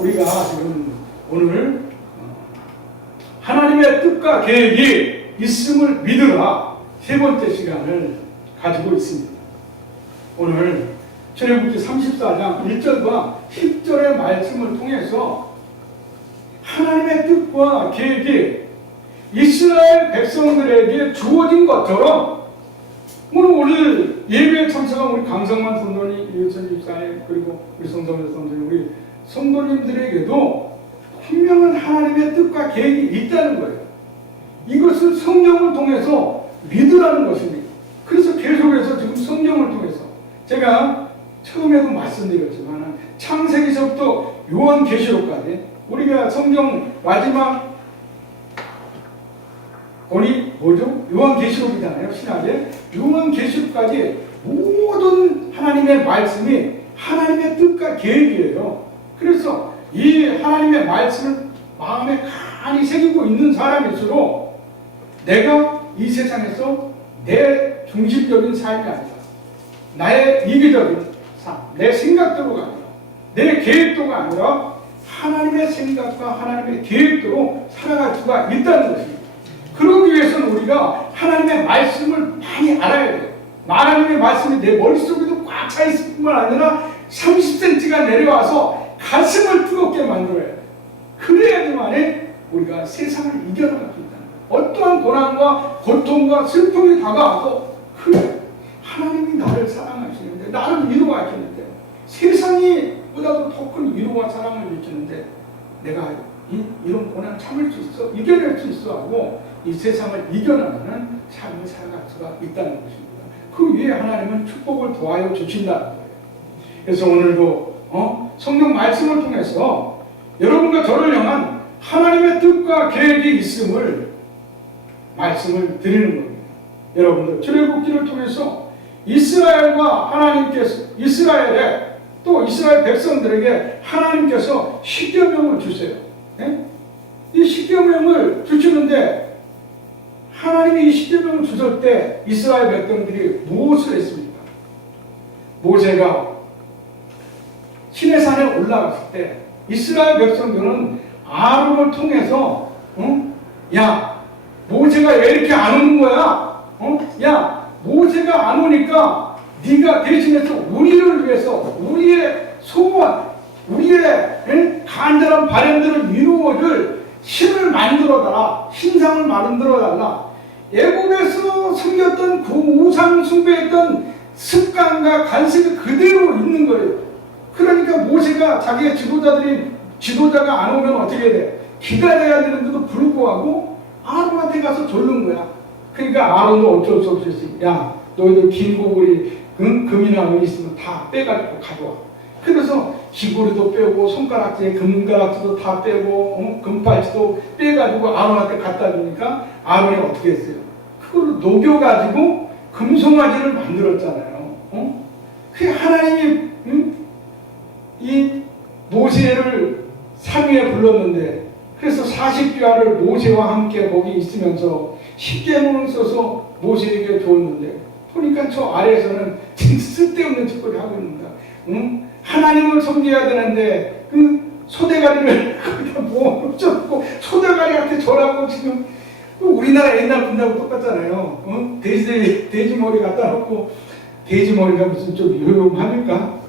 우리가 지금 오늘 하나님의 뜻과 계획이 있음을 믿으라 세 번째 시간을 가지고 있습니다. 오늘 출애굽기 34장 1절과 10절의 말씀을 통해서 하나님의 뜻과 계획이 이스라엘 백성들에게 주어진 것처럼 오늘 예배에 참석한 우리 강성만 성도님, 이유천 집사님, 그리고 우리 성도님, 우리 성도님들에게도 분명한 하나님의 뜻과 계획이 있다는 거예요. 이것을 성경을 통해서 믿으라는 것입니다. 그래서 계속해서 지금 성경을 통해서 제가 처음에도 말씀드렸지만 창세기서부터 요한계시록까지 우리가 성경 마지막 권이 뭐죠? 요한계시록이잖아요. 신학의 요한계시록까지 모든 하나님의 말씀이 하나님의 뜻과 계획이에요. 그래서 이 하나님의 말씀을 마음에 간이 새기고 있는 사람일수록 내가 이 세상에서 내 중심적인 삶이 아니라 나의 이기적인 삶, 내 생각대로가 아니라 내 계획도가 아니라 하나님의 생각과 하나님의 계획대로 살아갈 수가 있다는 것입니다. 그러기 위해서는 우리가 하나님의 말씀을 많이 알아야 돼요. 하나님의 말씀이 내 머릿속에도 꽉 차 있을 뿐만 아니라 30cm가 내려와서 가슴을 뜨겁게 만들어야 돼요. 그래야지만 우리가 세상을 이겨나갈 수 있다는 거예요. 어떠한 고난과 고통과 슬픔이 다가와도 그래, 하나님이 나를 사랑하시는데, 나를 위로하시는데, 세상이 보다도 더 큰 위로와 사랑을 주시는데 내가 이런 고난 참을 수 있어, 이겨낼 수 있어 하고 이 세상을 이겨나가는 삶을 살아갈 수가 있다는 것입니다. 그 위에 하나님은 축복을 더하여 주신다는 거예요. 그래서 오늘도 성경 말씀을 통해서 여러분과 저를 향한 하나님의 뜻과 계획이 있음을 말씀을 드리는 겁니다. 여러분들 출애굽기를 통해서 이스라엘과 하나님께서 이스라엘에 또 이스라엘 백성들에게 하나님께서 십계명을 주세요. 네? 이 십계명을 주시는데 하나님이 이 십계명을 주실 때 이스라엘 백성들이 무엇을 했습니까? 모세가 시내산에 올라갔을 때 이스라엘 백성들은 아론을 통해서 야, 모세가 왜 이렇게 안 오는 거야? 야, 모세가 안 오니까 네가 대신해서 우리를 위해서 우리의 소원, 우리의 간절한 바람들을 이루어줄 신을 만들어달라, 신상을 만들어달라. 애국에서 섬겼던 그 우상 숭배했던 습관과 관습이 그대로 있는 거예요. 그러니까 모세가 자기의 지도자가 안 오면 어떻게 돼? 기다려야 되는데도 불구하고 아론한테 가서 졸는 거야. 그러니까 아론도 어쩔 수 없이 야, 너희들 긴 고구리 금이나 은 있으면 다 빼가지고 가져와. 그래서 귀고리도 빼고 손가락질, 금가락지도 다 빼고 금팔찌도 빼가지고 아론한테 갖다 주니까 아론이 어떻게 했어요? 그걸 녹여가지고 금송아지를 만들었잖아요. 그 하나님이 이 모세를 산 위에 불렀는데 그래서 40개월을 모세와 함께 거기 있으면서 십계명을 써서 모세에게 줬는데 보니까 저 아래에서는 쓸데없는 짓거리를 하고 있는다. 하나님을 섬겨야 되는데 그 소대가리를 거기다 모아놓고 소대가리한테 절하고 지금 우리나라 옛날 분하고 똑같잖아요. 돼지 머리 갖다 놓고 돼지 머리가 무슨 좀 요염합니까?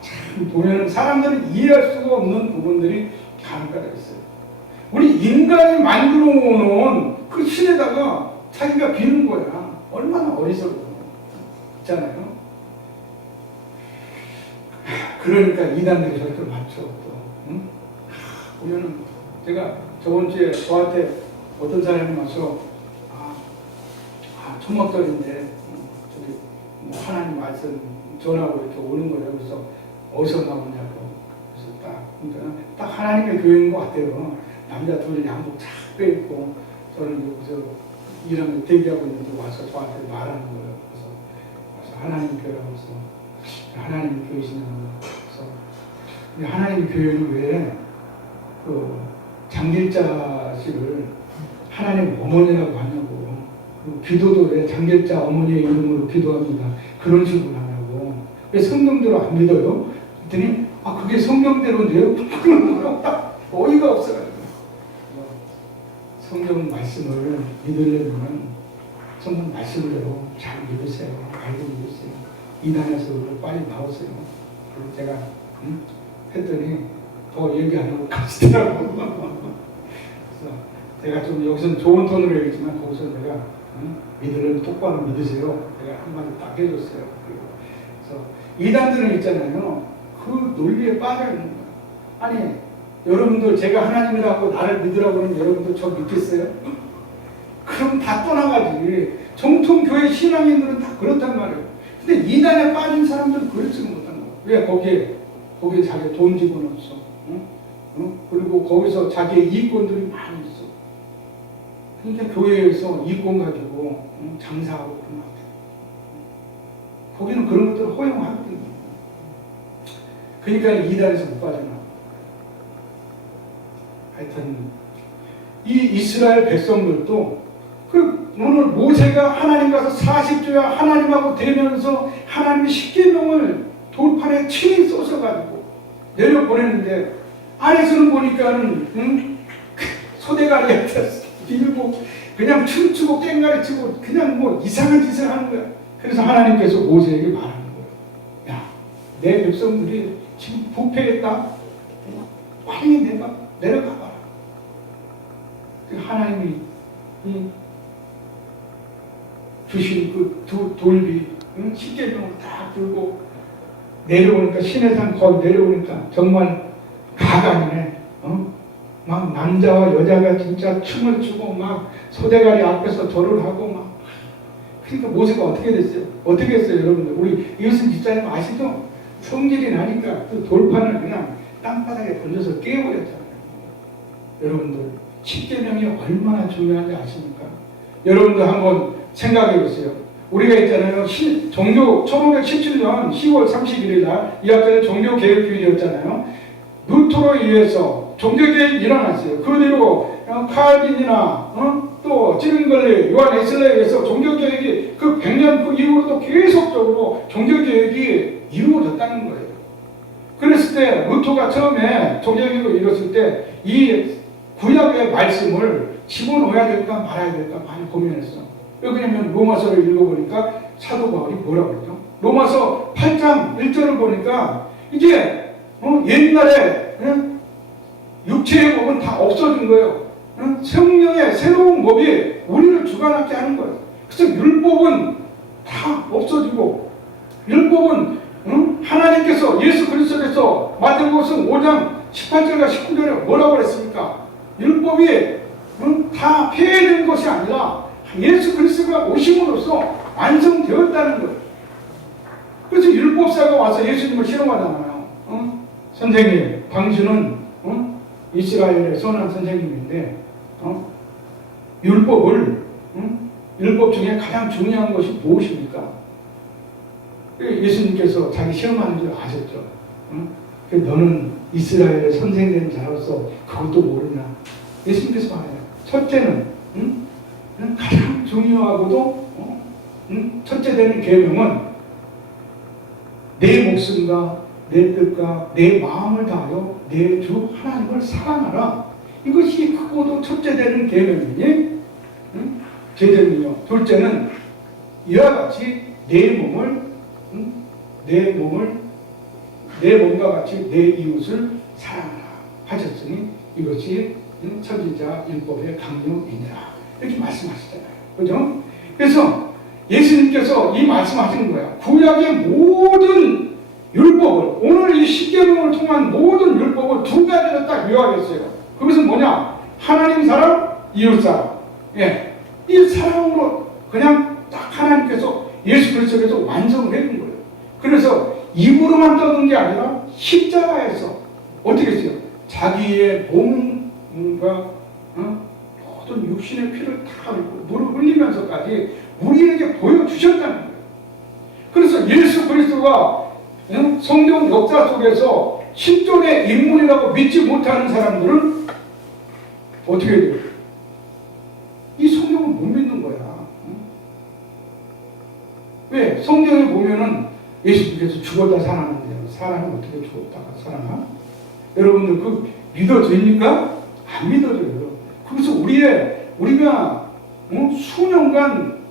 참 보면 사람들은 이해할 수가 없는 부분들이 간혹가다 있어요. 우리 인간이 만들어 놓은 그 신에다가 자기가 비는 거야. 얼마나 어리석어. 있잖아요. 그러니까 이단들이 저렇게 많죠. 보면은 제가 저번 주에 저한테 어떤 사람이 와서 천막절인데 저기 뭐 하나님 말씀 전하고 이렇게 오는 거예요. 그래서 어디서 나오냐고. 그래서 딱 하나님의 교회인 것 같아요. 남자 둘이 양복 착 빼입고 저는 여기서 일하면 대기하고 있는데 와서 저한테 말하는 거예요. 그래서 하나님 교회라면서 하나님 교회시냐고. 그래서 하나님 교회는 왜 그 장길자식을 하나님 어머니라고 하냐고. 기도도 왜 장길자 어머니의 이름으로 기도합니다. 그런 식으로 하냐고. 왜 성경대로 안 믿어요? 그랬더니 아, 그게 성경대로인데요? 어이가 없어가지고. 성경 말씀을 믿으려면 성경 말씀대로 잘 믿으세요. 알고 믿으세요. 이단에서 빨리 나오세요. 그리고 제가 했더니 더 얘기 안 하고 가시더라고요. 그래서 제가 좀 여기서는 좋은 톤으로 얘기했지만 거기서 내가 믿으려면 똑바로 믿으세요. 내가 한마디 딱 해줬어요. 그래서 이단들은 있잖아요. 그 논리에 빠져 있는 거예요. 아니, 여러분들 제가 하나님이라고 나를 믿으라고 하면 여러분들 저 믿겠어요? 그럼 다 떠나가지. 정통교회 신앙인들은 다 그렇단 말이에요. 근데 이단에 빠진 사람들은 그렇지는 못한 거예요. 왜? 거기에 자기 돈 집어넣었어. 그리고 거기서 자기의 이권들이 많이 있어. 그러니까 교회에서 이권 가지고 장사하고 그런 것 같아요. 거기는 그런 것들을 허용하거든요. 그러니까 이단에서 못 빠져나와. 하여튼 이 이스라엘 백성들도 오늘 모세가 하나님 가서 40주야 하나님하고 대면서 하나님의 십계명을 돌판에 친히 써서가지고 내려보냈는데 안에서는 보니까는 소대가리 빌고 그냥 춤추고 깽가리 치고 그냥 뭐 이상한 짓을 하는 거야. 그래서 하나님께서 모세에게 말하는 거예요. 야, 내 백성들이 지금 부패했다. 빨리 내려가봐라. 하나님이 주신 그 두 돌비 십계명을 딱 들고 내려오니까 시내산 거기 내려오니까 정말 가관이네. 막 남자와 여자가 진짜 춤을 추고 막 소대가리 앞에서 절을 하고 막. 그러니까 모세가 어떻게 됐어요? 어떻게 했어요, 여러분들? 우리 이웃은 집사님 아시죠? 성질이 나니까 그 돌판을 그냥 땅바닥에 던져서 깨버렸잖아요. 여러분들 십계명이 얼마나 중요한지 아십니까? 여러분들 한번 생각해 보세요. 우리가 있잖아요. 종교 1517년 10월 31일 날 이 학교는 종교개혁주의였잖아요. 루터로 의해서 종교개혁이 일어났어요. 그 뒤로 칼빈이나 또 찌른걸리, 요한 웨슬레에 의해서 종교개혁이 그 100년 그 이후로도 계속적으로 종교개혁이 이루어졌다는 거예요. 그랬을 때 루터가 처음에 종교개혁을 이뤘을 때 이 구약의 말씀을 집어넣어야 될까 말아야 될까 많이 고민했어. 왜 그러냐면 로마서를 읽어보니까 사도 바울이 뭐라고 그러죠? 로마서 8장 1절을 보니까 이게 옛날에 육체의 법은 다 없어진 거예요. 성령의 새로운 법이 우리를 주관하게 하는 거예요. 그래서 율법은 다 없어지고 율법은 하나님께서 예수 그리스도께서 마태복음 5장 18절과 19절에 뭐라고 그랬습니까? 율법이 다 폐해된 것이 아니라 예수 그리스도가 오심으로써 완성되었다는 거예요. 그래서 율법사가 와서 예수님을 실험하잖아요. 선생님, 당신은 이스라엘의 선한 선생님인데 율법 중에 가장 중요한 것이 무엇입니까? 예수님께서 자기 시험하는 줄 아셨죠. 너는 이스라엘의 선생된 자로서 그것도 모르냐. 예수님께서 말해요. 첫째는 가장 중요하고도 첫째 되는 계명은 내 목숨과 내 뜻과 내 마음을 다하여 내 주 하나님을 사랑하라. 이것이 크고도 첫째 되는 계명이니 제자는요. 둘째는 이와 같이 내 몸과 같이 내 이웃을 사랑하라 하셨으니 이것이 선지자 율법의 강령이니라. 이렇게 말씀하시잖아요. 그죠? 그래서 예수님께서 이 말씀하시는 거예요. 구약의 모든 율법을, 오늘 이 십계명을 통한 모든 율법을 두 가지로 딱 요약했어요. 그것은 뭐냐? 하나님 사랑, 이웃 사랑. 예. 이 사랑으로 그냥 딱 하나님께서 예수 그리스도께서 완성을 해준 거예요. 그래서 입으로만 떠든 게 아니라 십자가에서 어떻게 했어요? 자기의 몸과 모든 육신의 피를 다 흘리고 물을 흘리면서까지 우리에게 보여주셨다는 거예요. 그래서 예수 그리스도가 성경 역사 속에서 신존의 인물이라고 믿지 못하는 사람들은 어떻게 돼요? 이 성경을 못 믿는 거야. 왜? 성경에 보면은 예수님께서 죽었다 살아났는데 사람은 어떻게 죽었다가 살아나? 여러분들 그 믿어집니까? 안 믿어져요. 그래서 우리가 수년간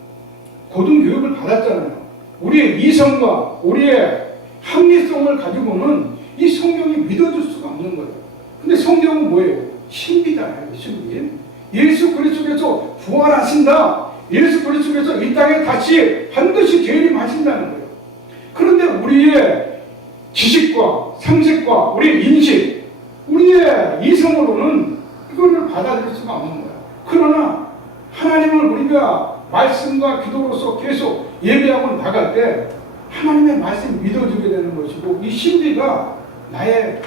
고등교육을 받았잖아요. 우리의 이성과 우리의 합리성을 가지고는 이 성경이 믿어질 수가 없는 거예요. 근데 성경은 뭐예요? 신비잖아요. 신비. 예수 그리스도께서 부활하신다. 예수 그리스도께서 이 땅에 다시 반드시 재림하신다는 거예요. 그런데 우리의 지식과 상식과 우리의 인식, 우리의 이성으로는 이거를 받아들일 수가 없는 거예요. 그러나 하나님을 우리가 말씀과 기도로서 계속 예배하고 나갈 때 하나님의 말씀이 믿어지게 되는 것이고 이 신비가 나의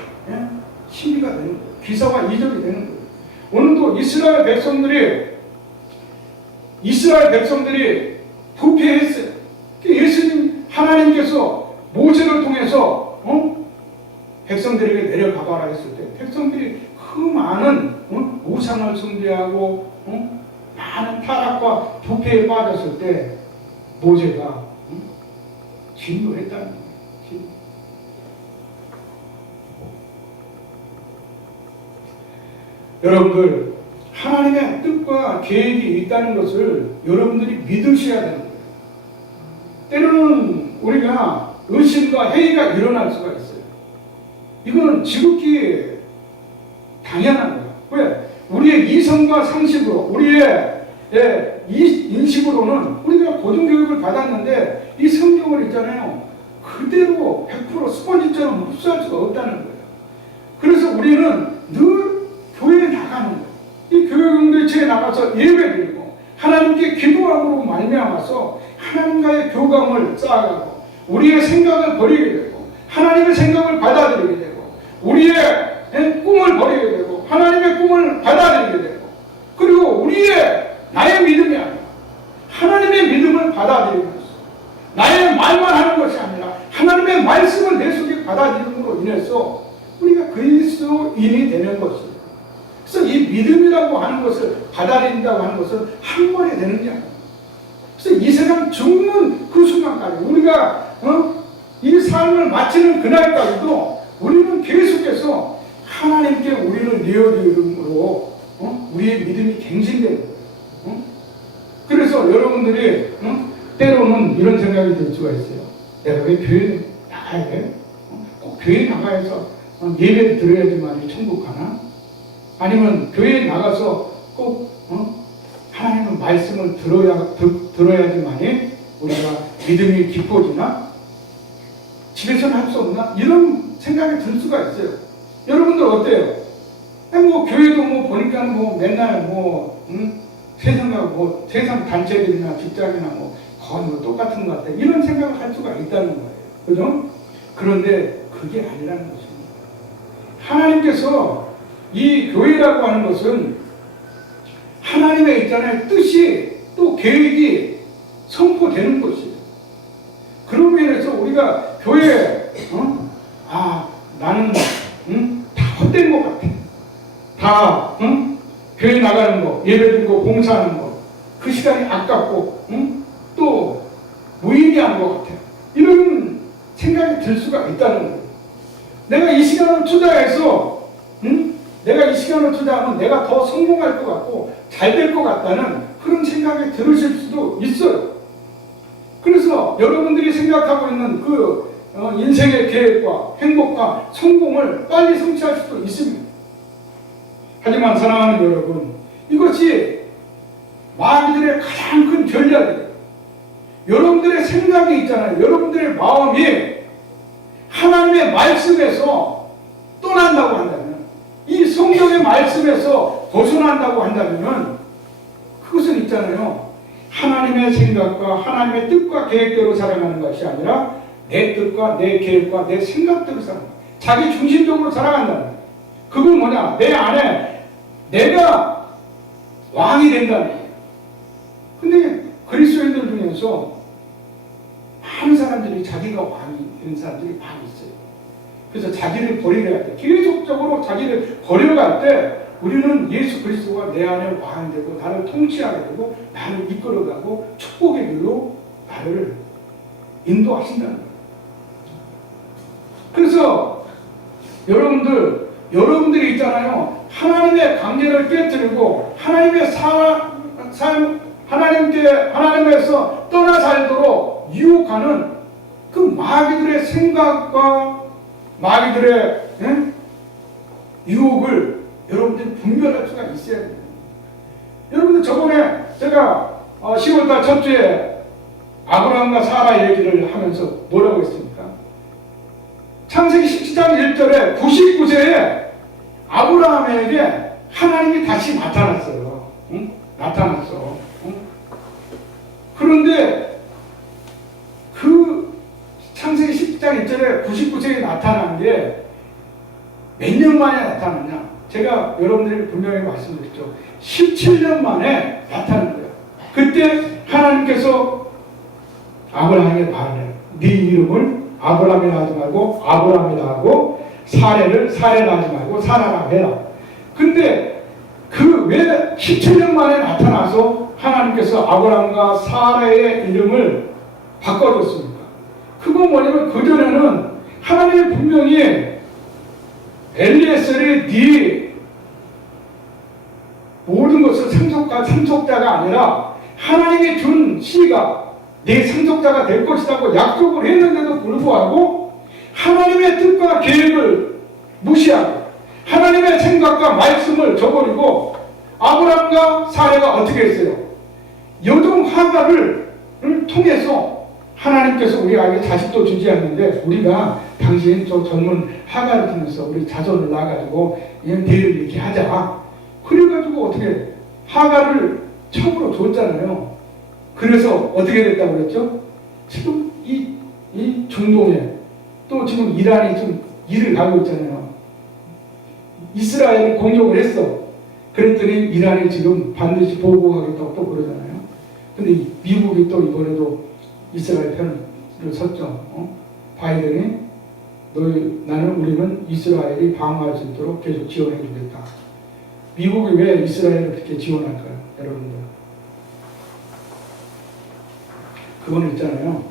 신비가 되는 거예요. 기사와 이적이 되는 거예요. 오늘도 이스라엘 백성들이 부패했어요. 예수님 하나님께서 모세를 통해서 백성들에게 내려가봐라 했을 때 백성들이 그 많은 우상을 숭배하고 많은 타락과 부패에 빠졌을 때 모세가 진노했다는 거예요. 여러분들 하나님의 뜻과 계획이 있다는 것을 여러분들이 믿으셔야 되는 거예요. 때로는 우리가 의심과 회의가 일어날 수가 있어요. 이거는 지극히 당연한 거예요. 왜? 우리의 이성과 상식으로 우리의 인식으로는 우리가 고등교육을 받았는데 이 성경을 있잖아요. 그대로 100% 스펀지처럼 흡수할 수가 없다는 거예요. 그래서 우리는 늘 교회에 나가는 거예요. 이 교회 공동체에 나가서 예배드리고 하나님께 기도함으로 말미암아서 하나님과의 교감을 쌓아가고 우리의 생각을 버리게 되고 하나님의 생각을 받아들이게 되고 우리의 꿈을 버리게 되고 하나님의 꿈을 받아들이게 되고 그리고 나의 믿음이 아니라 하나님의 믿음을 받아들이면서 나의 말만 하는 것이 아니라 하나님의 말씀을 내 속에 받아들임으로 인해서 우리가 그리스도인이 되는 것입니다. 그래서 이 믿음이라고 하는 것을 받아들인다고 하는 것은 한 번에 되는 게 아니에요. 그래서 이 세상 죽는 그 순간까지 우리가 이 삶을 마치는 그날까지도 우리는 계속해서 하나님께 우리를 내어드림으로 우리의 믿음이 갱신되는 거예요. 그래서 여러분들이 때로는 이런 생각이 들 수가 있어요. 내가 왜 교회에 나가야 돼? 꼭 교회에 나가서 예배를 드려야지만 천국 가나? 아니면 교회에 나가서 꼭 하나님의 말씀을 들어야지만이 우리가 믿음이 깊어지나? 집에서는 할 수 없나? 이런 생각이 들 수가 있어요. 여러분들 어때요? 교회도 보니까 맨날 세상 단체들이나 직장이나 거의 똑같은 것 같아. 이런 생각을 할 수가 있다는 거예요. 그죠? 그런데 그게 아니라는 것입니다. 하나님께서 이 교회라고 하는 것은 하나님의 있잖아요. 뜻이 또 계획이 선포되는 것이에요. 그런 면에서 우리가 교회에 나는 다 헛된 것 같아. 다 교회 나가는 거, 예배드리고 봉사하는 거, 그 시간이 아깝고 또 무의미한 것 같아. 이런 생각이 들 수가 있다는 거예요. 내가 이 시간을 투자해서 내가 이 시간을 투자하면 내가 더 성공할 것 같고 잘 될 것 같다는 그런 생각이 들으실 수도 있어요. 그래서 여러분들이 생각하고 있는 그 인생의 계획과 행복과 성공을 빨리 성취할 수도 있습니다. 하지만 사랑하는 여러분, 이것이 마귀들의 가장 큰 전략이에요. 여러분들의 생각이 있잖아요. 여러분들의 마음이 하나님의 말씀에서 떠난다고 한다면, 이 성경의 말씀에서 벗어난다고 한다면 그것은 있잖아요. 하나님의 생각과 하나님의 뜻과 계획대로 살아가는 것이 아니라 내 뜻과 내 계획과 내 생각대로 살아가는 거예요. 자기 중심적으로 살아간다는 거예요. 그건 뭐냐? 내 안에 내가 왕이 된다는 거예요. 근데 그리스도인들 중에서 많은 사람들이 자기가 왕이 된 사람들이 많이 있어요. 그래서 자기를 버리려 할 때, 계속적으로 자기를 버려갈 때 우리는 예수 그리스도가 내 안에 왕이 되고 나를 통치하게 되고 나를 이끌어가고 축복의 길로 나를 인도하신다는 거예요. 그래서 여러분들이 있잖아요. 하나님의 관계를 깨뜨리고 하나님에서 떠나 살도록 유혹하는 그 마귀들의 생각과 마귀들의 유혹을 여러분들이 분별할 수가 있어야 돼요. 여러분들 저번에 제가 10월달 첫 주에 아브라함과 사라 얘기를 하면서 뭐라고 했습니까? 창세기 17장 1절에 99세에 아브라함에게 하나님이 다시 나타났어요. 응? 나타났어. 응? 그런데 그 창세기 17장 1절에 99세에 나타난 게 몇 년 만에 나타났냐? 제가 여러분들에게 분명히 말씀드렸죠. 17년 만에 나타난 거예요. 그때 하나님께서 아브라함에게 말을 해요. 네 이름을 아브라함이라 하지 말고 아브라함이라 하고 사례라 하지 말고 사라라 해라. 근데 그 왜 17년 만에 나타나서 하나님께서 아브라함과 사라의 이름을 바꿔줬습니까? 그건 뭐냐면 그전에는 하나님이 분명히 엘리에셀이 네 모든 것을 상속자가 아니라 하나님이 준 씨가 내 상속자가 될 것이라고 약속을 했는데도 불구하고 하나님의 뜻과 계획을 무시하고 하나님의 생각과 말씀을 저버리고 아브라함과 사례가 어떻게 했어요? 여종 하가를 통해서 하나님께서 우리에게 자식도 주지 않는데 우리가 당신 저 젊은 하가를 통해서 우리 자손을 낳아가지고 대를 이렇게 하자. 그래가지고 어떻게 하가를 첩으로 줬잖아요. 그래서 어떻게 됐다고 그랬죠? 지금 이 중동에 또 지금 이란이 좀 일을 가고 있잖아요. 이스라엘을 공격을 했어. 그랬더니 이란이 지금 반드시 보복하겠다고 또 그러잖아요. 근데 미국이 또 이번에도 이스라엘 편을 섰죠. 바이든이 우리는 이스라엘이 방어할 수 있도록 계속 지원해 주겠다. 미국이 왜 이스라엘을 그렇게 지원할까요? 여러분들. 그건 있잖아요.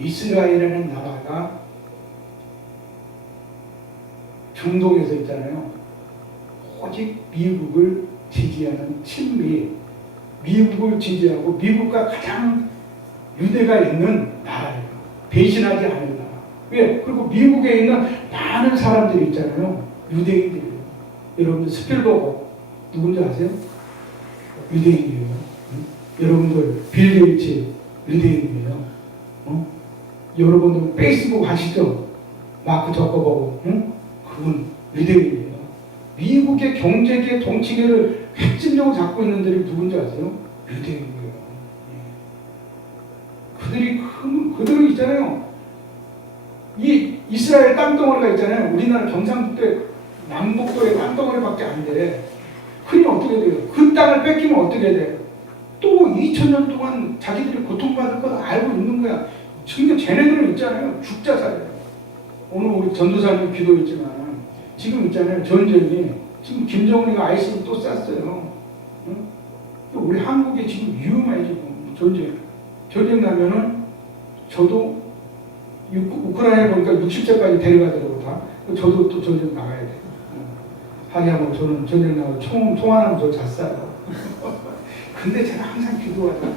이스라엘이라는 나라가 중동에서 있잖아요. 오직 미국을 지지하는 친미, 미국을 지지하고 미국과 가장 유대가 있는 나라예요. 배신하지 않는 나라. 왜? 그리고 미국에 있는 많은 사람들이 있잖아요. 유대인들이에요. 여러분들 스필버거 누군지 아세요? 유대인이에요. 여러분들 빌 게이츠 유대인이에요. 여러분들 페이스북 아시죠? 마크 저커버그 그분 유대인이에요. 미국의 경제계 정치계를 핵심적으로 잡고 있는 들이 누군지 아세요? 유대인이에요. 그들이 있잖아요. 이 이스라엘 땅덩어리가 있잖아요. 우리나라 경상북도에 남북도의 땅덩어리밖에 안 돼. 그러면 어떻게 돼요? 그 땅을 뺏기면 어떻게 돼? 또 2000년 동안 자기들이 고통받을 걸 알고 있는 거야. 지금 쟤네들은 있잖아요. 죽자살이에요. 오늘 우리 전도사님 기도했지만 지금 있잖아요. 전쟁이 지금 김정은이가 아이스를 또 쐈어요. 응? 우리 한국에 지금 위험해 지금 전쟁 나면은 저도 우크라이나에 보니까 60세까지 데려가더라고 다. 저도 또 전쟁 나가야 돼. 하기야뭐 저는 전쟁 나가서 총 하나는 더 잤어요. 근데 제가 항상 기도하잖아요.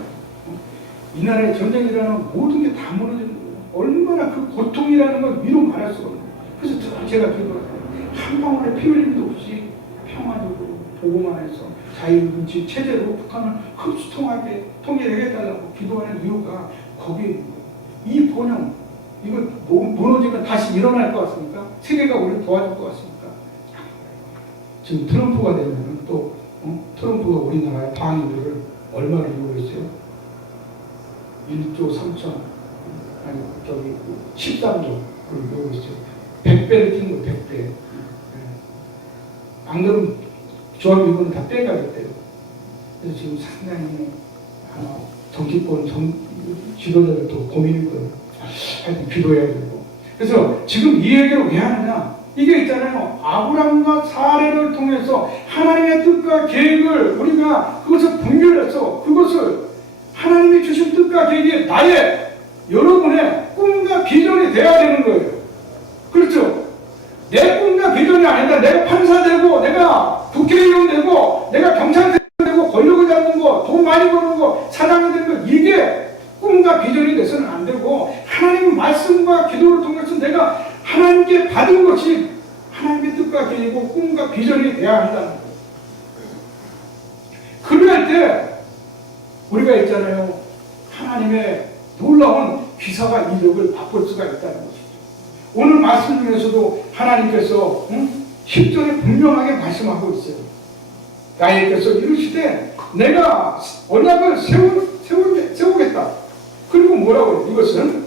이 나라의 전쟁이라는 모든 게 다 무너지는 거예요. 얼마나 그 고통이라는 걸 위로 말할 수가 없어요. 그래서 제가 기도하잖아요. 한 방울의 피 흘림도 없이 평화적으로 보고만 해서 자유민주 체제로 북한을 흡수통하게 통일해달라고 기도하는 이유가 거기에 있는 거예요. 이 번영, 이거 무너지면 다시 일어날 것 같습니까? 세계가 우리를 도와줄 것 같습니까? 지금 트럼프가 되면 또 트럼프가 우리나라의 방위비를 얼마를 요구했어요? 1조 3천 아니 13조를 요구했어요. 100배를 뛴 거 100배. 안 그러면 조합미군은 다 빼가겠대요. 그래서 지금 상당히 정치권 지도자들도 고민일 거예요. 하여튼 기도해야 되고. 그래서 지금 이 얘기를 왜 하느냐? 이게 있잖아요. 아브라함과 사례를 통해서 하나님의 뜻과 계획을 우리가 그것을 분별해서 그것을 하나님이 주신 뜻과 계획이 여러분의 꿈과 비전이 되어야 되는 거예요. 그렇죠? 내 꿈과 비전이 아니다. 내가 판사 되고, 내가 국회의원 되고, 내가 경찰 되고, 권력을 잡는 거, 돈 많이 버는 거, 사장이 되는 거, 이게 꿈과 비전이 돼서는 안 되고, 하나님의 말씀과 기도를 통해서 내가 하나님께 받은 것이 하나님의 뜻과 계획이고 꿈과 비전이 돼야 한다는 거예요. 그럴 때 우리가 있잖아요. 하나님의 놀라운 기사와 이력을 맛볼 수가 있다는 것이죠. 오늘 말씀 중에서도 하나님께서 10절에 분명하게 말씀하고 있어요. 야훼께서 이르시되 내가 언약을 세우겠다. 그리고 뭐라고 해요? 이것은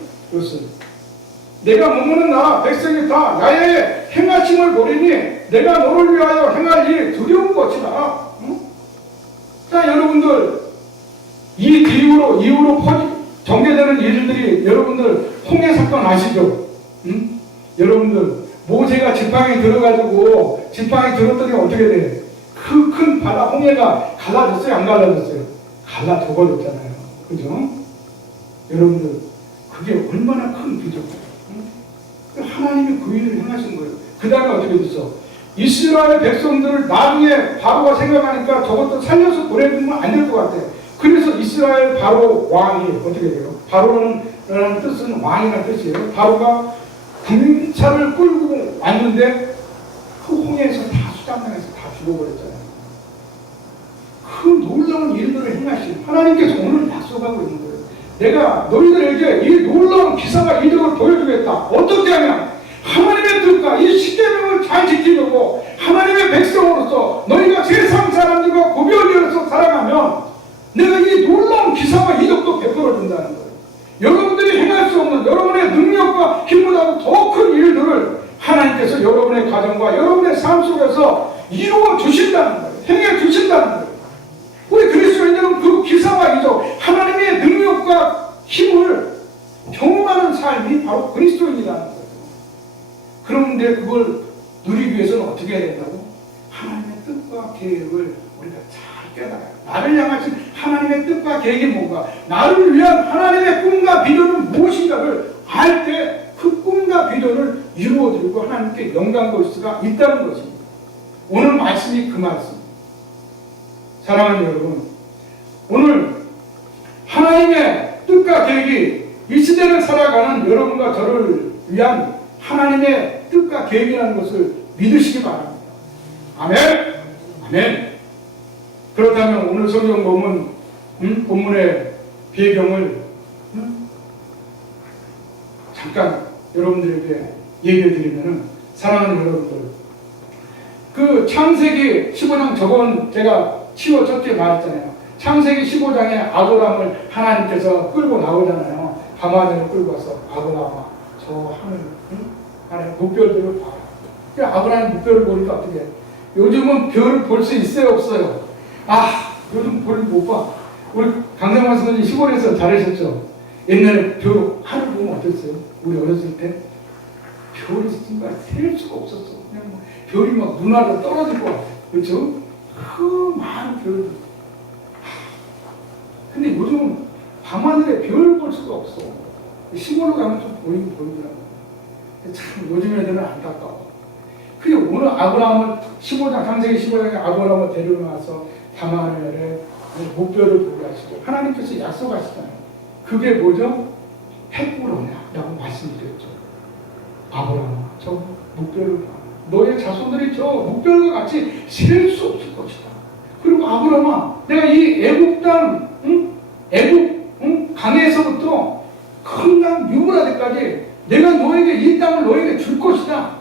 내가 머무는 나라 백성이 다 야훼의 행하심을 보리니 내가 너를 위하여 행할 일이 두려운 것이다. 자, 여러분들 이 이후로 전개되는 일들이 여러분들 홍해 사건 아시죠? 여러분들 모세가 지팡이 들어가지고 지팡이 들었더니 어떻게 돼? 그 큰 바다 홍해가 갈라졌어요? 안 갈라졌어요? 갈라져 버렸잖아요. 그죠? 여러분들 그게 얼마나 큰 기적이에요. 하나님이 그 일을 행하신 거예요. 그 다음에 어떻게 됐어? 이스라엘 백성들을 나중에 바로가 생각하니까 저것도 살려서 보내주면 안 될 것 같아요. 그래서 이스라엘 바로 왕이 어떻게 돼요? 바로라는 뜻은 왕이라는 뜻이에요. 바로가 군차를 끌고 왔는데 그 홍해에서 다 수장당해서 다 죽어버렸잖아요. 그 놀라운 일들을 행하신 하나님께서 오늘 약속하고 있는 거예요. 내가 너희들에게 이 놀라운 기사와 이력을 보여주겠다. 어떻게 하냐? 하나님의 뜻과 이 십계명을 잘 지키려고 하나님의 백성으로서 너희가 세상 사람들과 구별되어서 살아가면 내가 이 놀라운 기사와 이력도 베풀어 준다는 거예요. 여러분들이 행할 수 없는 여러분의 능력과 힘보다도 더 큰 일들을 하나님께서 여러분의 가정과 여러분의 삶 속에서 이루어 주신다는 거예요. 행해 주신다는 거예요. 우리 그리스도인들은 그 기사와 이적, 하나님의 능력과 힘을 경험하는 삶이 바로 그리스도인이라는 거예요. 그런데 그걸 누리기 위해서는 어떻게 해야 된다고? 하나님의 뜻과 계획을 우리가 잘 깨달아요. 나를 향하신 하나님의 뜻과 계획이 뭔가, 나를 위한 하나님의 꿈과 비전은 무엇인가를 알 때 그 꿈과 비전을 이루어드리고 하나님께 영광 돌 수가 있다는 것입니다. 오늘 말씀이 그 말씀. 사랑하는 여러분, 오늘 하나님의 뜻과 계획이 이 시대를 살아가는 여러분과 저를 위한 하나님의 뜻과 계획이라는 것을 믿으시기 바랍니다. 아멘. 아멘. 그렇다면 오늘 성경 본문의 배경을 잠깐 여러분들에게 얘기해 드리면은, 사랑하는 여러분들, 그 창세기 15장 저건 제가 첫째 말했잖아요. 창세기 15장에 아브라함을 하나님께서 끌고 나오잖아요. 가마대를 끌고 와서 아브라함아 저 하늘 안에 목별들을 봐. 아브라함 목별을 보니까 어떻게 해? 요즘은 별을 볼 수 있어요 없어요? 요즘 별 못 봐. 우리 강상만 선생님 시골에서 잘하셨죠? 옛날에 별 하늘 보면 어땠어요? 우리 어렸을 때 별이 정말 셀 수가 없었어. 그냥 뭐 별이 막 눈알로 떨어질 것 같아. 그렇죠? 그 많은 별들. 근데 요즘은 밤하늘에 별 볼 수가 없어. 시골로 가면 좀 보이긴 보이더라고. 참 요즘 애들은 안타까워. 그리고 오늘 아브라함을 창세기 15장에 아브라함을 데려나와서 밤하늘에 목별을 보게 하시고 하나님께서 약속하시잖아요. 그게 뭐죠? 햇불오냐라고 말씀드렸죠. 아브라함아 저 목별을 봐. 너의 자손들이 저 목별과 같이 셀 수 없을 것이다. 그리고 아브라함아 내가 이 애굽 땅, 애굽 강에서부터 큰 강 유브라데까지 내가 너에게 이 땅을 너에게 줄 것이다.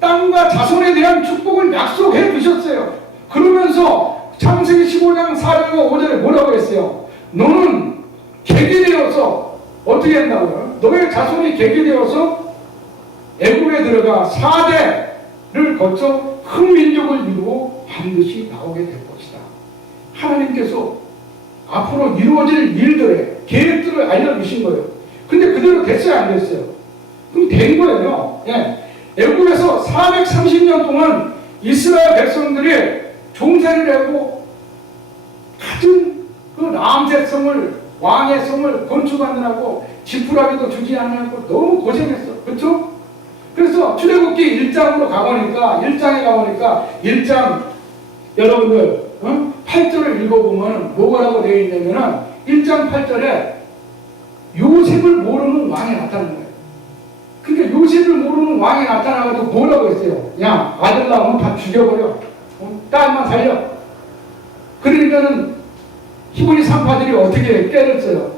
땅과 자손에 대한 축복을 약속해 주셨어요. 그러면서 창세기 15장 4절과 5절에 뭐라고 했어요? 너는 객이 되어서 어떻게 한다고요? 너의 자손이 객이 되어서 애굽에 들어가 4대를 거쳐 큰 민족을 이루어 반드시 나오게 될 것이다. 하나님께서 앞으로 이루어질 일들의 계획들을 알려주신 거예요. 근데 그대로 됐어요 안 됐어요? 그럼 된 거예요. 애굽에서 430년 동안 이스라엘 백성들이 종살이를 하고 가진 그 람셋 성을, 왕의 성을 건축하느라고 지푸라기도 주지 않냐고 너무 고생했어. 그렇죠? 그래서 출애굽기 1장으로 가보니까 1장에 가보니까 1장 여러분들 8절을 읽어보면 뭐라고 되어 있냐면은 1장 8절에 요셉을 모르는 왕이 나타나는 거예요. 그러니까 요셉을 모르는 왕이 나타나가지고 뭐라고 했어요? 야, 아들 낳으면 다 죽여버려. 딸만 살려. 그러니까는 히브리 산파들이 어떻게 깨졌어요?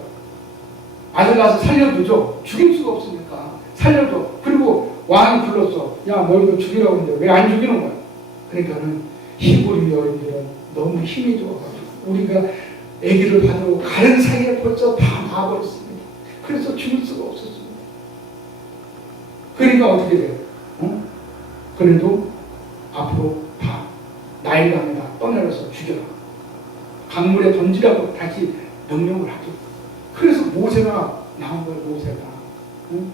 아들 낳아서 살려주죠. 죽일 수가 없으니까 살려줘. 그리고 왕이 불렀어. 야, 너희도 죽이라고 했는데 왜 안 죽이는 거야? 그러니까는 히브리 여인들은 너무 힘이 좋아가지고 우리가 아기를 받으러 가는 사이에 벌써 다 나와버렸습니다. 그래서 죽일 수가 없었습니다. 그러니까 어떻게 돼요? 그래도 앞으로 다 나일강에다 떠내려서 죽여라. 강물에 던지라고 다시 명령을 하죠. 그래서 모세가 나온 거예요. 모세가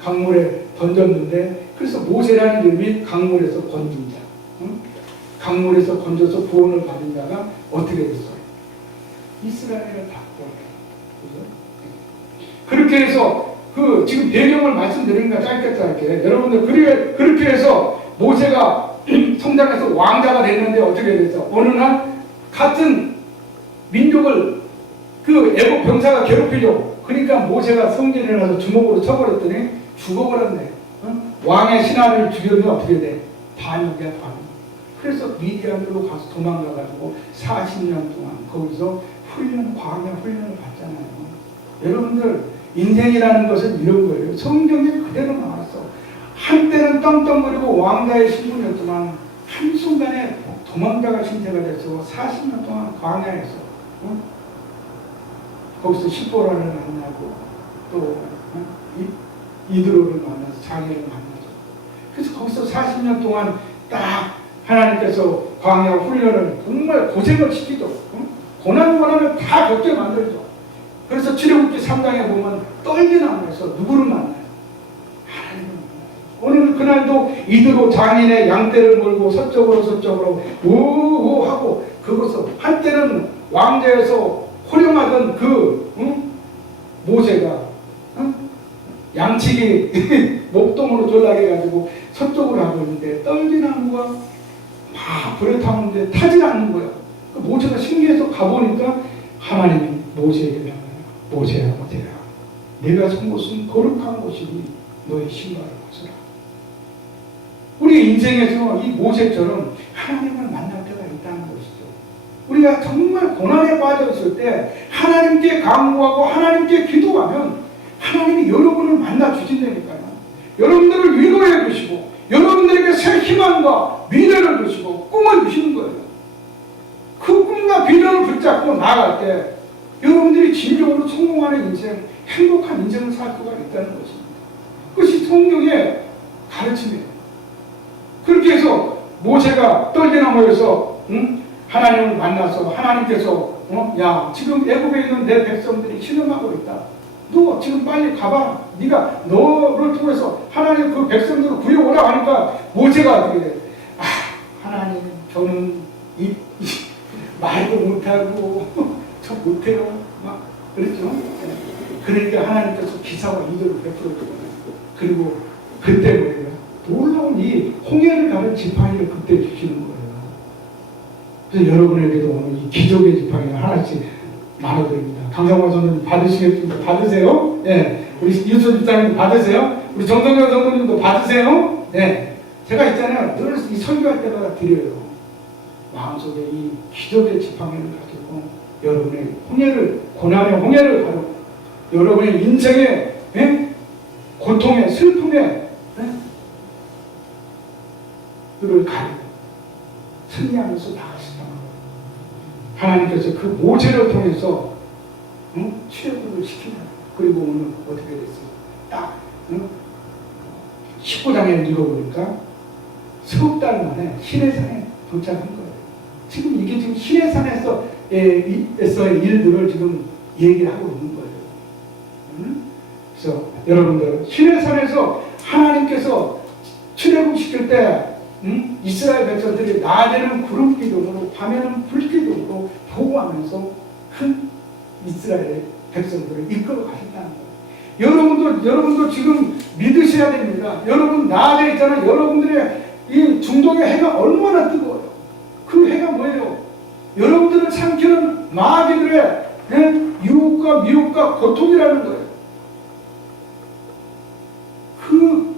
강물에 던졌는데, 그래서 모세라는 이름이 강물에서 건진 자, 강물에서 건져서 구원을 받은 자가 어떻게 됐어요? 이스라엘을 다 구원해요. 그렇게 해서 지금 배경을 말씀드리니까 짧게 여러분들 그렇게 해서 모세가 성장해서 왕자가 됐는데 어떻게 됐어? 어느 날 같은 민족을 애국 병사가 괴롭히죠. 그러니까 모세가 성전에 일어나서 주먹으로 쳐버렸더니 죽어버렸네. 왕의 신하를 죽이면 어떻게 돼? 반역이야, 반역. 그래서 미디안으로 가서 도망가가지고 40년 동안 거기서 광야 훈련을 받잖아요. 여러분들 인생이라는 것은 이런 거예요. 성경에 그대로 나왔어. 한때는 떵떵거리고 왕자의 신분이었지만 한순간에 도망자가 신세가 돼서 40년 동안 광야에서 거기서 십보라를 만나고 또 이드로를 만나서 장애를 만나죠. 그래서 거기서 40년 동안 딱 하나님께서 광야 훈련을 정말 고생을 시키죠. 고난을 다 겪게 만들죠. 그래서 출애굽기 3장에 보면 떨기나무에서 누구를 만나요? 하나님을 만나요. 오늘 그날도 이드로 장인의 양떼를 몰고 서쪽으로 우우 하고, 그것을 한때는 왕좌에서 호령하던 모세가 양치기 목동으로 전락해가지고 서쪽으로 하고 있는데 떨기나무가 막 불에 타는데 타질 않는 거야. 모세가 신기해서 가보니까 하나님이 모세에게 명하여 모세야, 내가 선 곳은 거룩한 곳이니 너의 신발을 벗어라. 우리 인생에서 이 모세처럼 하나님을 만날 때가 있다는 것이죠. 우리가 정말 고난에 빠져 있을 때 하나님께 간구하고 하나님께 기도하면 하나님이 여러분을 만나 주신다니까요. 여러분들을 위로해 주시고 여러분들에게 새 희망과 미래를 주시고 꿈을 주시는 거예요. 그 꿈과 비전을 붙잡고 나아갈 때 여러분들이 진정으로 성공하는 인생, 행복한 인생을 살 수가 있다는 것입니다. 그것이 성경의 가르침이에요. 그렇게 해서 모세가 떨기나무에서 하나님을 만나서 하나님께서 야, 지금 애굽에 있는 내 백성들이 신음하고 있다. 너 지금 빨리 가봐. 네가 너를 통해서 하나님 그 백성들을 구해오라 하니까 모세가 어떻게 돼? 하나님, 저는 말도 못하고 저 못해요. 막 그랬죠. 그러니까 하나님께서 기사와 이들을 베풀어주고, 그리고 그때 뭐예요? 놀라운 이 홍해를 가는 지팡이를 그때 주시는 거예요. 그래서 여러분에게도 오늘 이 기적의 지팡이를 하나씩 나눠드립니다. 강성화 선생님 받으시겠습니다. 받으세요. 예. 우리 유선 집사님도 받으세요. 우리 정성경 성도님도 받으세요. 예. 제가 있잖아요. 늘 이 설교할 때마다 드려요. 마음속에 이 기적의 지팡이를 가지고 여러분의 홍해를, 고난의 홍해를 가르고 여러분의 인생의 고통의 슬픔의 그를 가르고 승리하면서 나가시다. 하나님께서 그 모세를 통해서 출애굽을 시키는. 그리고 오늘 어떻게 됐어요? 딱 19장에 읽어보니까 석 달 만에 시내산에 도착한 거예요. 지금 이게 지금 시내산에서의 일들을 지금 얘기를 하고 있는 거예요. 그래서 여러분들 시내산에서 하나님께서 출애굽 시킬 때 이스라엘 백성들이 낮에는 구름 기둥으로 밤에는 불 기둥으로 보호하면서 큰 이스라엘 백성들을 이끌어 가셨다는 거예요. 여러분도 지금 믿으셔야 됩니다. 여러분 낮에 있잖아요. 여러분들의 이 중동의 해가 얼마나 뜨거워요. 그 해가 뭐예요? 여러분들을 삼키는 마귀들의 유혹과 미혹과 고통이라는 거예요. 그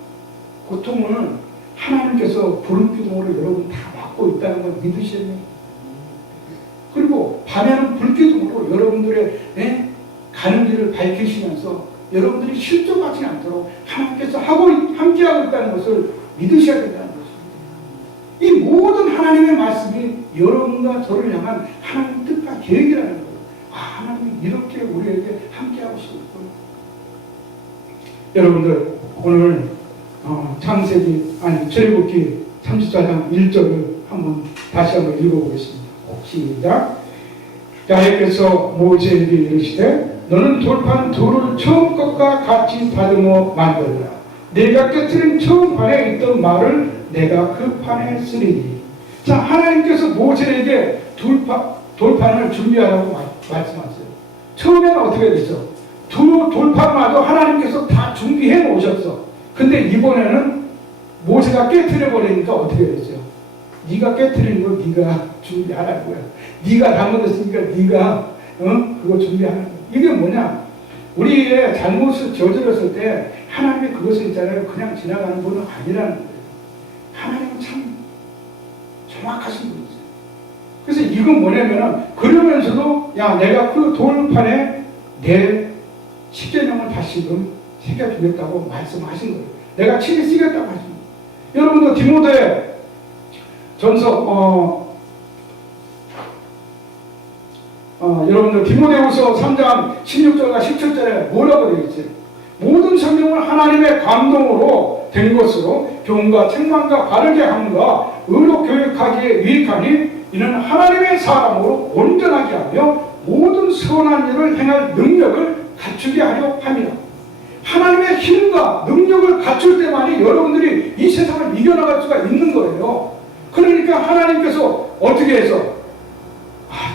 고통을 하나님께서 불기둥으로 여러분 다 막고 있다는 걸 믿으셔야 돼요. 그리고 밤에는 불기둥으로 여러분들의 가는 길을 밝히시면서 여러분들이 실족하지 않도록 하나님께서 함께하고 있다는 것을 믿으셔야 된다는 것입니다. 이 모든 하나님의 말씀이 여러분과 저를 향한 하나님 뜻과 계획이라는 거예요. 하나님이 이렇게 우리에게 함께하고 싶었군요. 여러분들 오늘 출애굽기 34장 1절을 다시 한번 읽어보겠습니다. 시작. 여호와께서 모세에게 이르시되 너는 돌판 둘을 처음 것과 같이 다듬어 만들라. 내가 깨트린 처음 판에 있던 말을 내가 그 판에 쓰리니. 자, 하나님께서 모세에게 돌판을 준비하라고 말씀하세요. 처음에는 어떻게 됐어? 돌판마저 하나님께서 다 준비해 놓으셨어. 근데 이번에는 모세가 깨트려 버리니까 어떻게 됐어요? 네가 깨트리는 거 네가 준비하라는 거야. 네가 잘못했으니까 네가 그거 준비하는 거야. 이게 뭐냐? 우리의 잘못을 저질렀을 때 하나님이 그것을 있잖아요. 그냥 지나가는 분은 아니라는 거예요. 하나님은 참 정확하신 분이세요. 그래서 이건 뭐냐면은 그러면서도 야 내가 그 돌판에 내 십계명을 다시금 새겨주겠다고 말씀하신 거예요. 내가 친히 쓰겠다고 하신 거예요. 여러분도 디모데 전서 여러분들 디모데후서 3장 16절과 17절에 뭐라고 되어 있지? 모든 성경을 하나님의 감동으로 된 것으로 교훈과 책망과 바르게 함과 의로 교육하기에 유익하니 이는 하나님의 사람으로 온전하게 하며 모든 선한 일을 행할 능력을 갖추게 하려 함이라. 하나님의 힘과 능력을 갖출 때만이 여러분들이 이 세상을 이겨나갈 수가 있는 거예요. 그러니까 하나님께서 어떻게 해서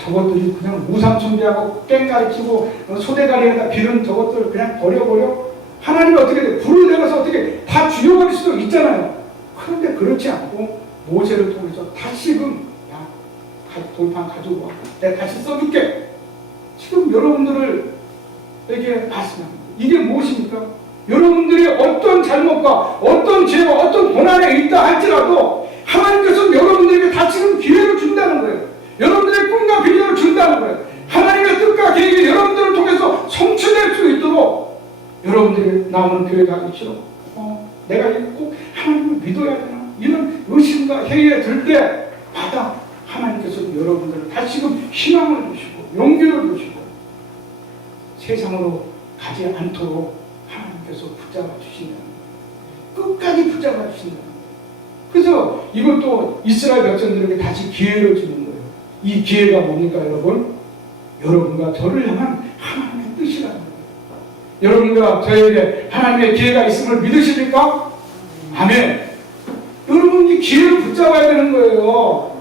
저것들이 그냥 우상숭배하고 깽가리치고 소대가리에다 비는 저것들 그냥 버려버려? 하나님이 어떻게 돼? 불을 내려서 어떻게 다 죽여버릴 수도 있잖아요. 그런데 그렇지 않고 모세를 통해서 다시금 야 돌판 가지고 와. 내가 다시 써줄게. 지금 여러분들에게 말씀합니다. 이게 무엇입니까? 여러분들이 어떤 잘못과 어떤 죄와 어떤 고난에 있다 할지라도 하나님께서 여러분들에게 다시금 기회를 준다는 거예요. 여러분들의 꿈과 비전을 준다는 거예요. 하나님의 뜻과 계획이 여러분들을 통해서 성취될 수 있도록 여러분들이 나오는 교회 가기 싫어. 내가 꼭 하나님을 믿어야 되나? 이런 의심과 회의에 들 때마다 하나님께서 여러분들을 다시금 희망을 주시고 용기를 주시고 세상으로 가지 않도록 하나님께서 붙잡아 주신다는 거예요. 끝까지 붙잡아 주신다는 거예요. 그래서 이것도 이스라엘 백성들에게 다시 기회를 주는 거예요. 이 기회가 뭡니까 여러분? 여러분과 저를 향한 하나님의 뜻이라는 거예요. 여러분과 저에게 하나님의 기회가 있음을 믿으십니까? 아멘. 여러분 이 기회를 붙잡아야 되는 거예요.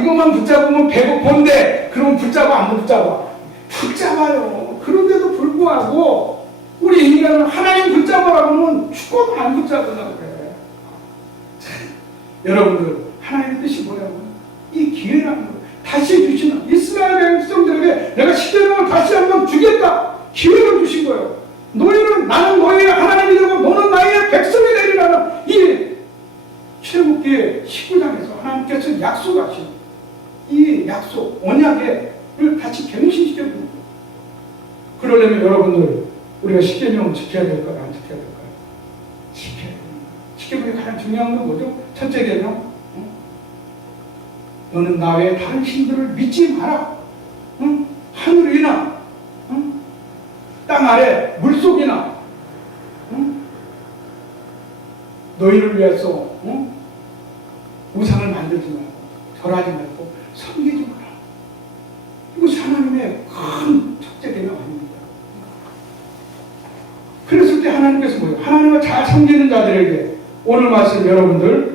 이것만 붙잡으면 배고픈데 그러면 붙잡아 안 붙잡아? 붙잡아요. 그런데도 불구하고 우리 인간은 하나님 붙잡으라고 하면 죽어도 안 붙잡으려고 그래. 여러분들 하나님의 뜻이 뭐냐고? 이 기회라는 거예요. 다시 주시는 이스라엘 백성들에게 내가 십계명을 다시 한번 주겠다. 기회를 주신 거예요. 너희는 나는 너희의 하나님이 되고 너는 나의 백성이 되리라는 이 출애굽기 19장에서 하나님께서 약속하신 이 약속 언약을 다시 갱신시켜 주는 거예요. 그러려면 여러분들 우리가 십계명을 지켜야 될까요? 안 지켜야 될까요? 지켜야 됩니다. 십계명이 가장 중요한 건 뭐죠? 첫째 계명 너는 나 외에 다른 신들을 믿지 마라. 하늘이나 땅 아래 물속이나 너희를 위해서 우상을 만들지 말고 절하지 말고 섬기지 마라. 이것이 하나님의 큰 첫째 계명 아닙니다. 그랬을 때 하나님께서 뭐예요? 하나님을 잘 섬기는 자들에게 오늘 말씀 여러분들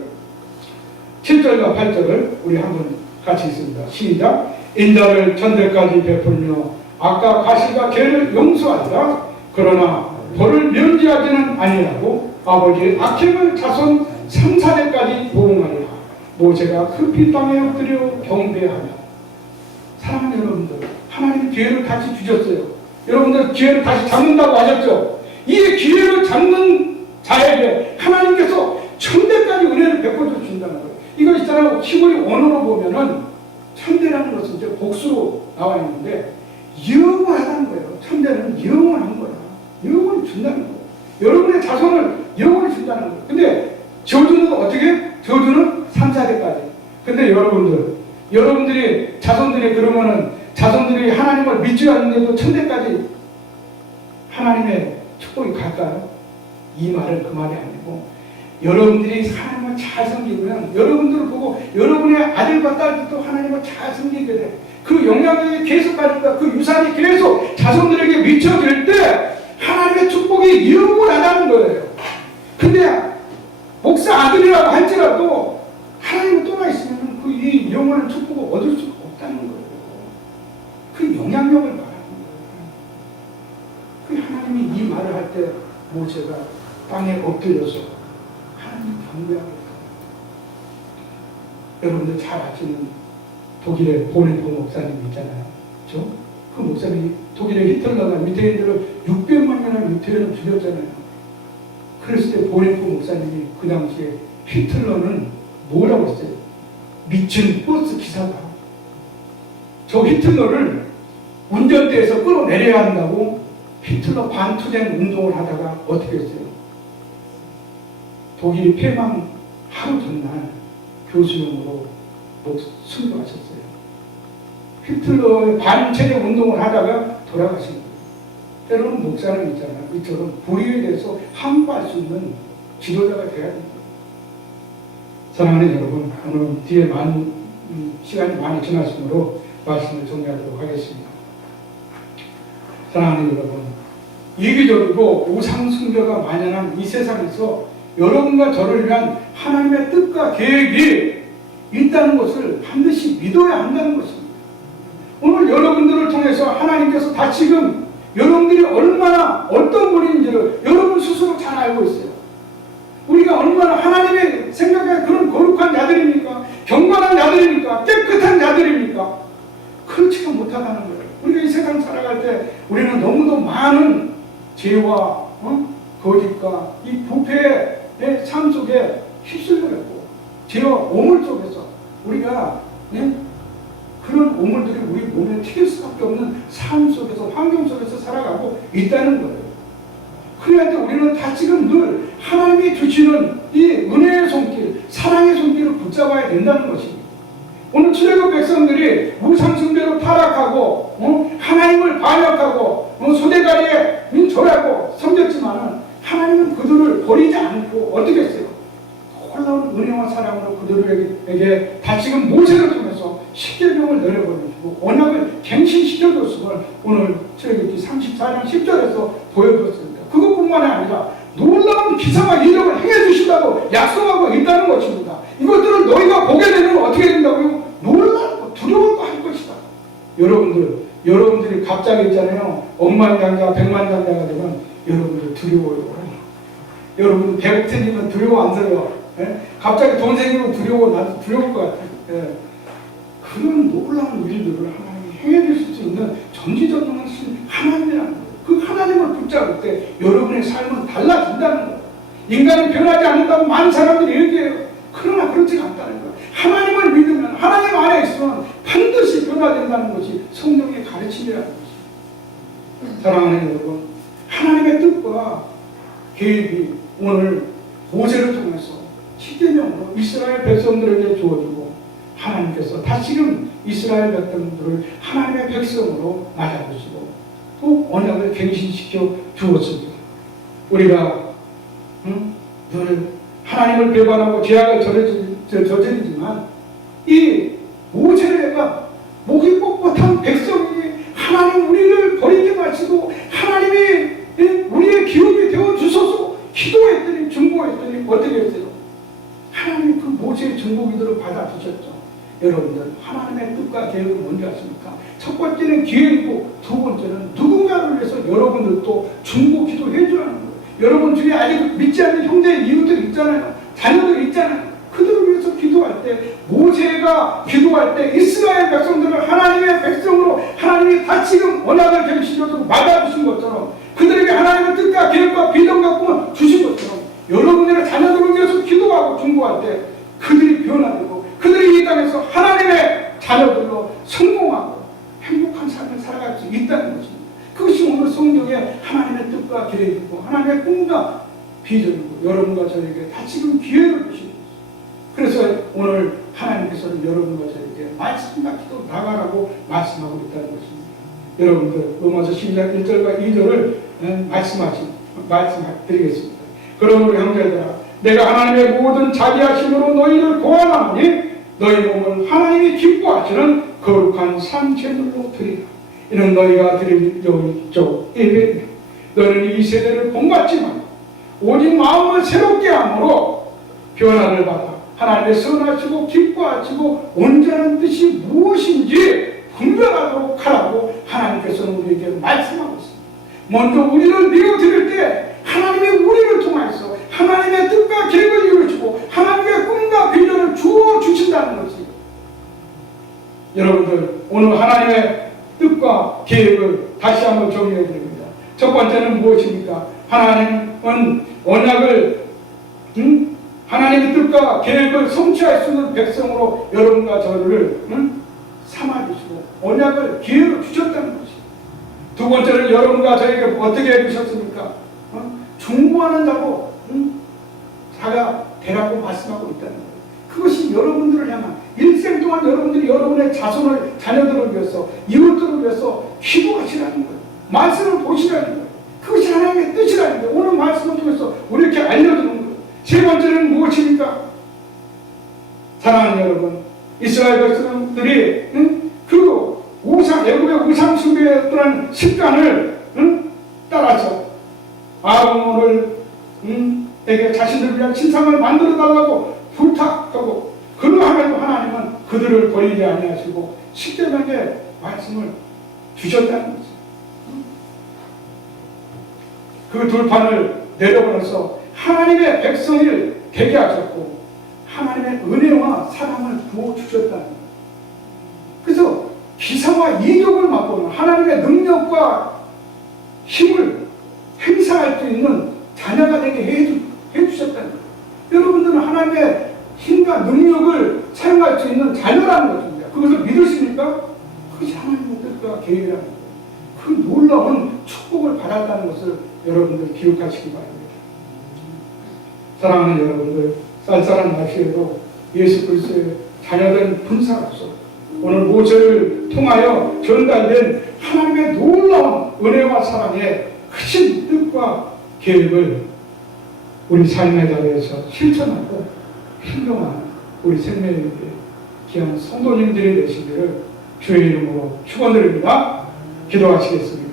7절과 8절을 우리 한번 같이 읽습니다. 시작. 인자를 전대까지 베풀며 악과 가시가 죄를 용서하리라. 그러나 벌을 면제하지는 아니하고 아버지의 악행을 자손 3, 4대까지 보응하리라. 모세가 급히 땅에 엎드려 경배하며. 사랑하는 여러분들, 하나님이 기회를 다시 주셨어요. 여러분들 기회를 다시 잡는다고 하셨죠. 이 기회를 잡는 자에게 하나님께서 천대까지 은혜를 베풀어 준다는 거예요. 이거 있잖아요. 히브리 원어로 보면은 천대라는 것은 이제 복수로 나와 있는데 영원하다는 거예요. 천대는 영원한 거야. 영원히 준다는 거예요. 여러분의 자손을 영원히 준다는 거예요. 근데 저주는 어떻게? 저주는 3, 4대까지. 근데 여러분들이 자손들이 그러면은 자손들이 하나님을 믿지 않는데도 천대까지 하나님의 축복이 갈까요? 이 말은 그 말이 아니고 여러분들이 하나님을 잘 섬기면 여러분들을 보고 여러분의 아들과 딸들도 하나님을 잘 섬기게 돼. 그 영향력이 계속 가니까 그 유산이 계속 자손들에게 미쳐질 때 하나님의 축복이 영원하다는 거예요. 근데 목사 아들이라고 할지라도 하나님을 떠나 있으면 그 이 영원한 축복을 얻을 수가 없다는 거예요. 그 영향력을 말하는 거예요. 그 하나님이 이 말을 할 때 모세가 땅에 엎드려서 하나님 경배하고 있어요. 여러분들 잘 아시는 독일의 보네포 목사님 있잖아요. 그렇죠? 그 목사님이 독일의 히틀러가 유태인들을 600만 명의 유태인을 죽였잖아요. 그랬을 때 보네포 목사님이 그 당시에 히틀러는 뭐라고 했어요? 미친 버스 기사다. 저 히틀러를 운전대에서 끌어내려야 한다고 히틀러 반투쟁 운동을 하다가 어떻게 했어요? 독일이 폐망 하루 전날 교수형으로 순교하셨어요. 히틀러의 반체제 운동을 하다가 돌아가신 거예요. 때로는 목사는 있잖아요. 이처럼 불의에 대해서 항거할 수 있는 지도자가 돼야 됩니다. 사랑하는 여러분, 오늘 뒤에 시간이 많이 지났으므로 말씀을 정리하도록 하겠습니다. 사랑하는 여러분, 이기적이고 우상숭배가 만연한 이 세상에서 여러분과 저를 위한 하나님의 뜻과 계획이 있다는 것을 반드시 믿어야 한다는 것입니다. 오늘 여러분들을 통해서 하나님께서 다시금 여러분들이 얼마나 어떤 분인지를 여러분 스스로 잘 알고 있어요. 우리가 얼마나 하나님의 생각에 그런 거룩한 자들입니까? 경건한 자들입니까? 깨끗한 자들입니까? 그렇지가 못하다는 거예요. 우리가 이 세상 살아갈 때 우리는 너무도 많은 죄와 거짓과 이 부패의 삶 속에 휩쓸려 있고 죄와 오물 속에서 우리가 그런 오물들이 우리 몸에 튀길 수밖에 없는 삶 속에서 환경 속에서 살아가고 있다는 거예요. 그래야 때 우리는 다시금 늘 하나님이 주시는 이 은혜의 손길, 사랑의 손길을 붙잡아야 된다는 것입니다. 오늘 출애굽 백성들이 우상숭배로 타락하고 하나님을 반역하고 소대가리에 절하고 섬겼지만은 하나님은 그들을 버리지 않고 어떻게 했어요? 놀라운 은혜와 사랑으로 그들에게 다시금 모세를 통해서 십계명을 내려보내주고 언약을 갱신시켜줬음을 오늘 출애굽기 34장 10절에서 보여줬습니다. 그것뿐만이 아니라 놀라운 기사와 이적을 행해주신다고 약속하고 있다는 것입니다. 이것들을 너희가 보게 되면 어떻게 된다고요? 놀라고 두려워도 할 것이다. 여러분들이 갑자기 있잖아요. 억만장자, 백만장자가 되면 여러분들 두려워요. 여러분 배고 터지면 두려워 안 서요? 예? 갑자기 돈 생기면 두려워, 나도 두려울 것 같아요. 예. 그런 놀라운 일들을 하나님이 행해주실 수 있는 전지전능하신 하나님이라는 거예요. 그 하나님을 붙잡을 때 여러분의 삶은 달라진다는 거예요. 인간이 변하지 않는다고 많은 사람들이 얘기해요. 그러나 그렇지 않다는 거예요. 하나님을 믿으면, 하나님 안에 있으면 반드시 변화된다는 것이 성경의 가르침이라는 것입니다. 사랑하는 여러분, 하나님의 뜻과 계획이 오늘 모세를 통해서 십계명으로 이스라엘 백성들에게 주어지고 하나님께서 다시금 이스라엘 백성들을 하나님의 백성으로 맞아주시고 또 언약을 갱신시켜 주었습니다. 우리가 늘 하나님을 배반하고 죄악을 저지르지만 이 모세가 목이 뻣뻣한 백성이 하나님 우리를 버리지 마시고 하나님이 우리의 기업이 되어주소서 기도했더니 중보했더니 어떻게 했어요? 하나님이 그 모세의 중보기도를 받아주셨죠. 여러분들 하나님의 뜻과 계획은 뭔지 아십니까? 첫 번째는 기회이고 두 번째는 누군가를 위해서 여러분들도 중보 기도해 주라는 거예요. 여러분 중에 아직 믿지 않는 형제 이웃들 있잖아요. 자녀들 있잖아요. 그들을 위해서 기도할 때, 모세가 기도할 때 이스라엘 백성들을 하나님의 백성으로 하나님이 다시금 언약을 갱신하도록 막아주신 것처럼, 그들에게 하나님의 뜻과 계획과 비전과 꿈을 주신 것처럼 여러분들의 자녀들을 위해서 기도하고 중보할 때 그들이 변화되고 그들이 이 땅에서 하나님의 자녀들로 성공하고 행복한 삶을 살아갈 수 있다는 것입니다. 그것이 오늘 성경에 하나님의 뜻과 계획이고 하나님의 꿈과 비전이고 여러분과 저에게 다시금 기회를 주신 것입니다. 그래서 오늘 하나님께서는 여러분과 저에게 말씀과 기도 나가라고 말씀하고 있다는 것입니다. 여러분들 로마서 12장 1절과 2절을 말씀드리겠습니다. 그러므로 형제들아, 내가 하나님의 모든 자비하심으로 너희를 고하나니 너희 몸은 하나님이 기뻐하시는 거룩한 산제물로 드리라. 이는 너희가 드릴 영적 예배이며 너희는 이 세대를 본받지만 오직 마음을 새롭게 함으로 변화를 받아 하나님의 선하시고 기뻐하시고 온전한 뜻이 무엇인지 분별하도록 하라고 하나님께서는 우리에게 말씀하고 있습니다. 먼저 우리를 내어드릴 때 하나님의 우리를 통해서 하나님의 뜻과 계획을 이루어주고 하나님의 꿈과 비전을 주어 주신다는 것입니다. 여러분들 오늘 하나님의 뜻과 계획을 다시 한번 정리해 드립니다. 첫 번째는 무엇입니까? 하나님은 언약을 하나님의 뜻과 계획을 성취할 수 있는 백성으로 여러분과 저를 삼아주시고 언약을 기회로 주셨다는 것입니다. 두 번째는 여러분과 저에게 어떻게 해주셨습니까? 중보하는 자로 자가 되라고 말씀하고 있다는 거예요. 그것이 여러분들을 향한 일생 동안 여러분들이 여러분의 자손을 자녀들을 위해서 이웃들을 위해서 기도하시라는 거예요. 말씀을 보시라는 거예요. 그것이 하나님의 뜻이라는 거예요. 오늘 말씀을 통해서 우리에게 알려주는 거예요. 세 번째는 무엇입니까? 사랑하는 여러분, 이스라엘 백성들이 그 애굽의 우상 숭배했던 습관을 따라서 아론을 에게 자신들을 위한 신상을 만들어 달라고 부탁하고 그러함에도 하나님은 그들을 버리지 아니하시고 십계명의 말씀을 주셨다는 거죠. 그 돌판을 내려보내서 하나님의 백성을 되게 하셨고 하나님의 은혜와 사랑을 부어주셨다는 거예요. 그래서 기사와 이적을 맛보는 하나님의 능력과 힘을 행사할 수 있는 자녀가 되게 해주셨다는 거예요. 여러분들은 하나님의 힘과 능력을 사용할 수 있는 자녀라는 것입니다. 그것을 믿으십니까? 그것이 하나님의 뜻과 계획이라는 거예요. 그 놀라운 축복을 받았다는 것을 여러분들 기억하시기 바랍니다. 사랑하는 여러분들, 쌀쌀한 날씨에도 예수 그리스도의 자녀된 분사로서 오늘 모세를 통하여 전달된 하나님의 놀라운 은혜와 사랑의 크신 뜻과 계획을 우리 삶의 자리에서 실천하고 행동하는 우리 생명에게 귀한 성도님들이 되시기를 주의 이름으로 축원드립니다. 기도하시겠습니다.